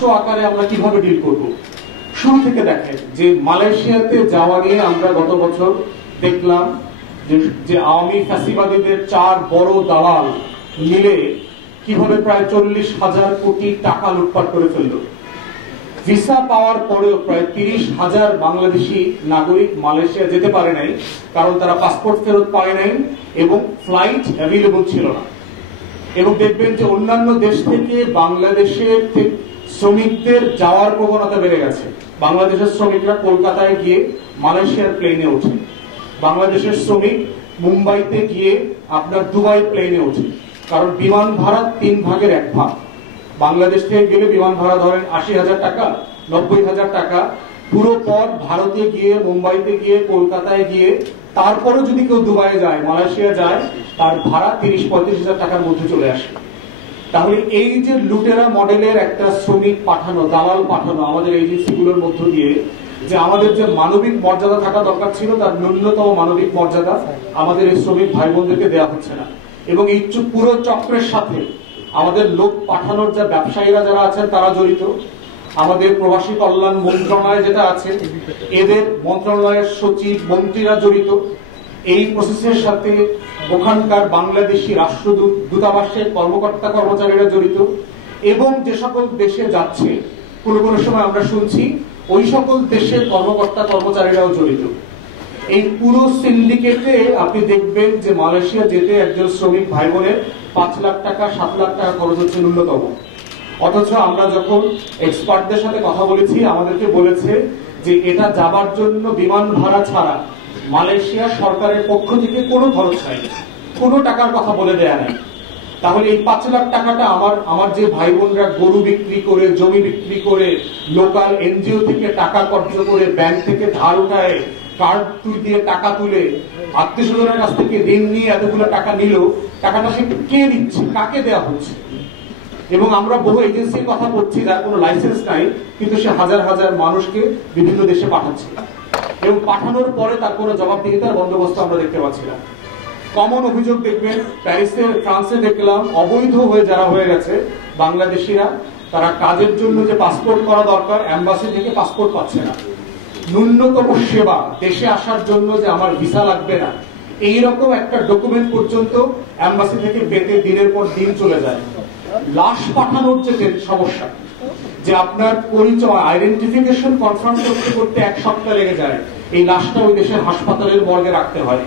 রাষ্ট্র আকারে আমরা কিভাবে ডিল করব। শুরু থেকে দেখেন যে মালয়েশিয়াতে যাওয়া নিয়ে আমরা গত বছর দেখলাম যে আওয়ামী ফ্যাসিবাদীদের 4 বড় দালাল মিলে কিভাবে প্রায় 40,000 কোটি টাকা লুটপাট করে ফেলল। ভিসা পাওয়ার পরেও প্রায় 30,000 বাংলাদেশি নাগরিক মালয়েশিয়া যেতে পারে নাই, কারণ তারা পাসপোর্ট ফেরত পায় নাই এবং ফ্লাইট অ্যাভেলেবল ছিল না। এবং দেখবেন যে অন্যান্য দেশ থেকে বাংলাদেশের শ্রমিকদের যাওয়ার প্রবণতা বেড়ে গেছে। বাংলাদেশের শ্রমিকরা কলকাতায় গিয়ে মালয়েশিয়ার প্লেনে ওঠে, বাংলাদেশের শ্রমিক মুম্বাইতে গিয়ে আপনার দুবাই প্লেনে ওঠে, কারণ বিমান ভাড়া 3 ভাগের 1 ভাগ। বাংলাদেশ থেকে গেলে বিমান ভাড়া ধরেন 80,000 টাকা, 90,000 টাকা। পুরো পথ ভারতে গিয়ে, মুম্বাইতে গিয়ে, কলকাতায় গিয়ে, তারপরে যদি কেউ দুবাই যায়, মালয়েশিয়া যায়, তার ভাড়া 30-35,000 টাকার মধ্যে চলে আসে। তাহলে এই যে লুটেরা মডেলের একটা শ্রমিক পাঠানো, দালাল পাঠানো আমাদের এজেন্সিগুলোর মধ্য দিয়ে, যে আমাদের যে মানবিক মর্যাদা থাকা দরকার ছিল তার ন্যূনতম মানবিক মর্যাদা আমাদের এই শ্রমিক ভাই বোনদেরকে দেওয়া হচ্ছে না। এবং এই পুরো চক্রের সাথে আমাদের লোক পাঠানোর যে ব্যবসায়ীরা যারা আছেন তারা জড়িত, আমাদের প্রবাসী কল্যাণ মন্ত্রণালয় যেটা আছে এদের মন্ত্রণালয়ের সচিব মন্ত্রীরা জড়িত। এই প্রসেসের সাথে ওখানকার বাংলাদেশি রাষ্ট্রদূত, দূতাবাসের কর্মকর্তা কর্মচারীরা জড়িত। এবং যে সকল দেশে যাচ্ছে কোনো কোনো সময় আমরা শুনছি ওই সকল দেশের কর্মকর্তা কর্মচারীরাও জড়িত। এই পুরো সিন্ডিকেটে আপনি দেখবেন যে মালয়েশিয়া যেতে একজন শ্রমিক ভাই বোনের 5 লাখ টাকা 7 লাখ টাকা খরচ হচ্ছে ন্যূনতম। অথচ আমরা যখন এক্সপার্টদের সাথে কথা বলেছি আমাদেরকে বলেছে যে এটা যাবার জন্য বিমান ভাড়া ছাড়া মালয়েশিয়া সরকারের পক্ষ থেকে কোনো খরচ নাই, কোনো টাকার কথা বলে দেয়া নাই। তাহলে এই 5 লাখ টাকাটা আমার যে ভাই বোনরা গরু বিক্রি করে, জমি বিক্রি করে, লোকাল এনজিও থেকে টাকা কর্জ করে, ব্যাংক থেকে ধার উঠায়, কার্ড দিয়ে টাকা তুলে, আত্মীয় স্বজনের কাছ থেকে ঋণ নিয়ে এতগুলো টাকা নিল, টাকাটা সে কে দিচ্ছে, কাকে দেওয়া হচ্ছে? এবং আমরা বহু এজেন্সির কথা বলছি যার কোনো লাইসেন্স নাই, কিন্তু সে হাজার হাজার মানুষকে বিভিন্ন দেশে পাঠাচ্ছে এবং পাঠানোর পরে তার কোনো জবাবদিহিতার বন্দোবস্ত আমরা দেখতে পাচ্ছি না। কমন অভিযোগ দেখবেন প্যারিসে, ফ্রান্সে দেখলাম অবৈধ হয়ে যারা হয়ে গেছে বাংলাদেশিরা, তারা কাজের জন্য যে পাসপোর্ট করা দরকার এম্বাসি থেকে পাসপোর্ট পাচ্ছে না। ন্যূনতম সেবা দেশে আসার জন্য যে আমার ভিসা লাগবে না, এইরকম একটা ডকুমেন্ট পর্যন্ত এম্বাসি থেকে পেতে দিনের পর দিন চলে যায়। লাশ পাঠানোর যে সমস্যা, যে আপনার পরিচয় আইডেন্টিফিকেশন কনফার্ম করতে করতে 1 সপ্তাহ লেগে যায়, এই লাশটা ওই দেশের হাসপাতালের মর্গে রাখতে হয়।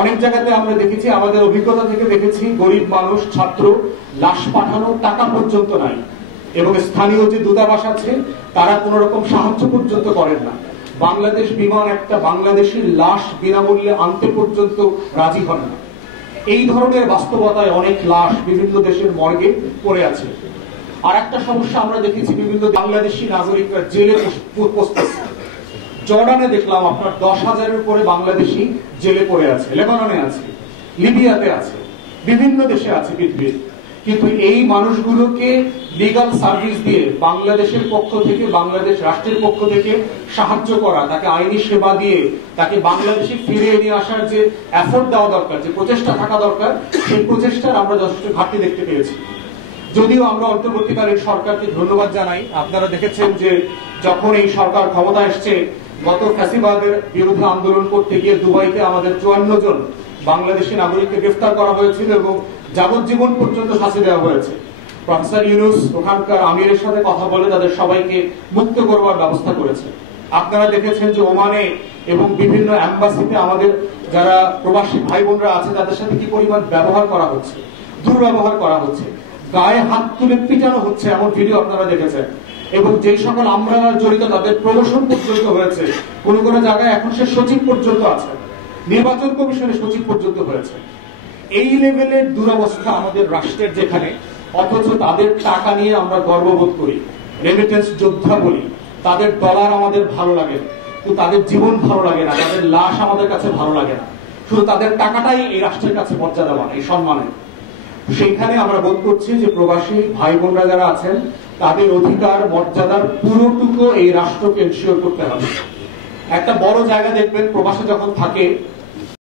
অনেক জায়গাতে আমরা দেখেছি, আমাদের অভিজ্ঞতা থেকে দেখেছি, গরিব মানুষ, ছাত্র, লাশ পাঠানোর টাকা পর্যন্ত নাই এবং স্থানীয় যে দূতাবাস আছে তারা কোন রকম সাহায্য পর্যন্ত করেন না। বাংলাদেশ বিমান একটা বাংলাদেশের লাশ বিনামূল্যে আনতে পর্যন্ত রাজি হন না। এই ধরনের বাস্তবতায় অনেক লাশ বিভিন্ন দেশের মর্গে পড়ে আছে। আর একটা সমস্যা আমরা দেখেছি, বিভিন্ন বাংলাদেশি নাগরিকরা জেলে বসতেছে। জর্ডানে দেখলাম আপনার 10,000-এর উপরে বাংলাদেশি জেলে পড়ে আছে, লেবাননে আছে, লিবিয়াতে আছে, বিভিন্ন দেশে আছে পৃথিবীর। কিন্তু এই মানুষগুলোকে লিগাল সার্ভিস দিয়ে বাংলাদেশের পক্ষ থেকে, বাংলাদেশ রাষ্ট্রের পক্ষ থেকে সাহায্য করা, তাকে আইনি সেবা দিয়ে তাকে বাংলাদেশে ফিরিয়ে নিয়ে আসার যে এফোর্ট দেওয়া দরকার, যে প্রচেষ্টা থাকা দরকার, সেই প্রচেষ্টার আমরা যথেষ্ট ঘাটতি দেখতে পেয়েছি। যদিও আমরা অন্তর্বর্তীকালীন সরকারকে ধন্যবাদ জানাই। আপনারা দেখেছেন যে যখন এই সরকার ক্ষমতা এসছে, গত ফ্যাসিবাদের বিরুদ্ধে আন্দোলন করতে গিয়ে দুবাইতে আমাদের 54 জন বাংলাদেশি নাগরিককে গ্রেফতার করা হয়েছিল এবং যাবজ্জীবন পর্যন্ত শাস্তি দেওয়া হয়েছে। প্রফেসর ইউনূস ওখানকার আমিরের সাথে কথা বলে তাদের সবাইকে মুক্ত করবার ব্যবস্থা করেছে। আপনারা দেখেছেন যে ওমানে এবং বিভিন্ন এম্বাসিতে আমাদের যারা প্রবাসী ভাই বোনরা আছে তাদের সাথে কি পরিমাণ ব্যবহার করা হচ্ছে, দুর্ব্যবহার করা হচ্ছে, গায়ে হাত তুলে পিটানো হচ্ছে, এমন ভিডিও আপনারা দেখেছেন। এবং যে সকল আমরা জড়িত তাদের প্রমোশন পর্যন্ত হয়েছে, কোন কোন জায়গায় এখন সে সচিব পর্যন্ত আছে, নির্বাচন কমিশনের সচিব পর্যন্ত হয়েছে। এই লেভেলের দুরবস্থা আমাদের রাষ্ট্রের যেখানে, অথচ তাদের টাকা নিয়ে আমরা গর্ববোধ করি, রেমিটেন্স যোদ্ধা বলি, তাদের ডলার আমাদের ভালো লাগে না, কিন্তু তাদের জীবন ভালো লাগে না, তাদের লাশ আমাদের কাছে ভালো লাগে না, শুধু তাদের টাকাটাই এই রাষ্ট্রের কাছে মর্যাদাবান, এই সম্মানের। সেইখানে আমরা বোধ করছি যে প্রবাসী ভাই বোনরা যারা আছেন তাদের অধিকার মর্যাদার পুরোটুকু এই রাষ্ট্রকে এনশিওর করতে হবে। একটা বড় জায়গা দেখবেন প্রবাসে যখন থাকে